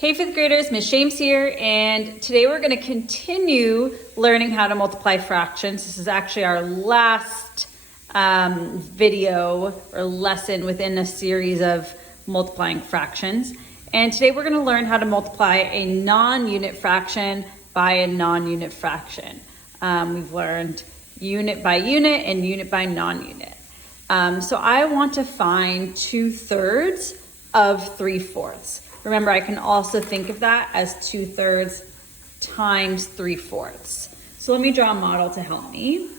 Hey fifth graders, Ms. Shames here, and today we're going to continue learning how to multiply fractions. This is actually our last video or lesson within a series of multiplying fractions. And today we're going to learn how to multiply a non-unit fraction by a non-unit fraction. We've learned unit by unit and unit by non-unit. So I want to find 2/3 of 3/4. Remember, I can also think of that as 2/3 times 3/4. So let me draw a model to help me.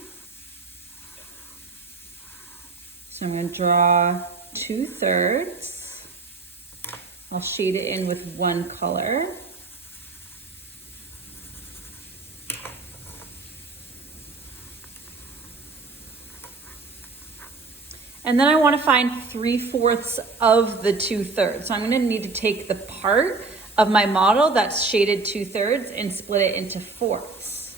So I'm going to draw 2/3. I'll shade it in with one color. And then I want to find 3/4 of the 2/3. So I'm going to need to take the part of my model that's shaded 2/3 and split it into fourths.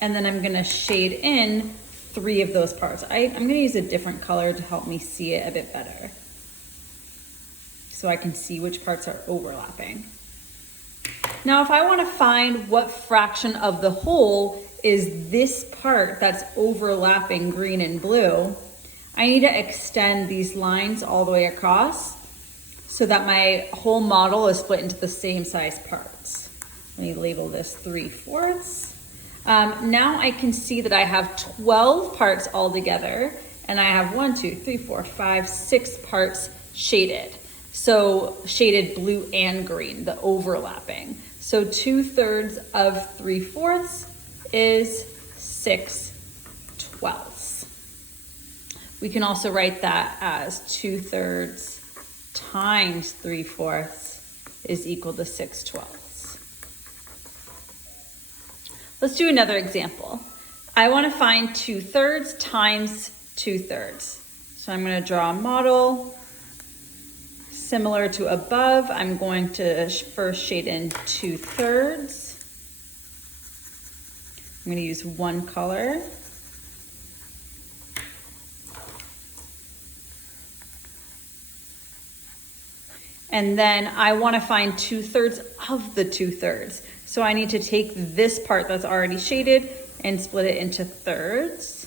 And then I'm going to shade in 3 of those parts. I'm going to use a different color to help me see it a bit better, so I can see which parts are overlapping. Now, if I want to find what fraction of the whole is this part that's overlapping green and blue, I need to extend these lines all the way across so that my whole model is split into the same size parts. Let me label this 3/4. Now I can see that I have 12 parts all together, and I have 1, 2, 3, 4, 5, 6 parts shaded. So shaded blue and green, the overlapping. So 2/3 of 3/4 is 6/12. We can also write that as 2/3 times 3/4 is equal to 6/12. Let's do another example. I want to find 2/3 times 2/3. So I'm going to draw a model similar to above. I'm going to first shade in 2/3. I'm going to use one color. And then I want to find 2/3 of the 2/3. So I need to take this part that's already shaded and split it into thirds.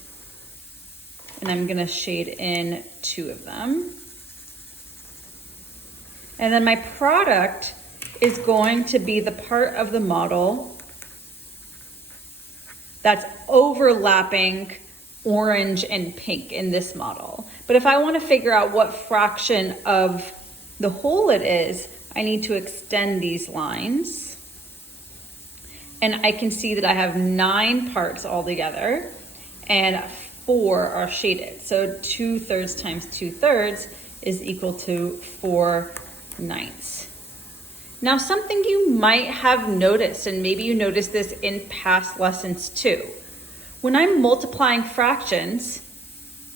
And I'm going to shade in 2 of them. And then my product is going to be the part of the model that's overlapping orange and pink in this model. But if I want to figure out what fraction of the whole it is, I need to extend these lines. And I can see that I have 9 parts all together and 4 are shaded. So 2/3 times 2/3 is equal to 4/9. Now, something you might have noticed, and maybe you noticed this in past lessons too. When I'm multiplying fractions,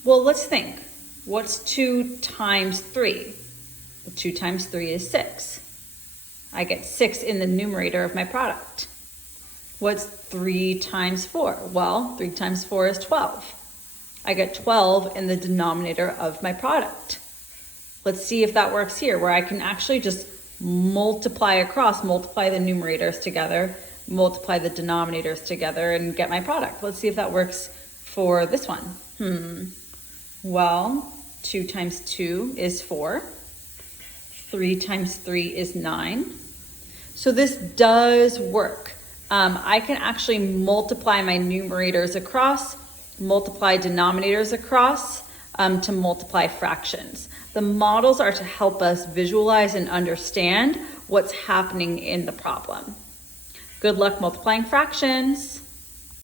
well, let's think. What's 2 times 3? Well, 2 times 3 is 6. I get 6 in the numerator of my product. What's 3 times 4? Well, 3 times 4 is 12. I get 12 in the denominator of my product. Let's see if that works here, where I can actually just multiply the numerators together, multiply the denominators together, and get my product. Let's see if that works for this one. Well, 2 times 2 is 4. 3 times 3 is 9. So this does work. I can actually multiply my numerators across, multiply denominators across, to multiply fractions. The models are to help us visualize and understand what's happening in the problem. Good luck multiplying fractions.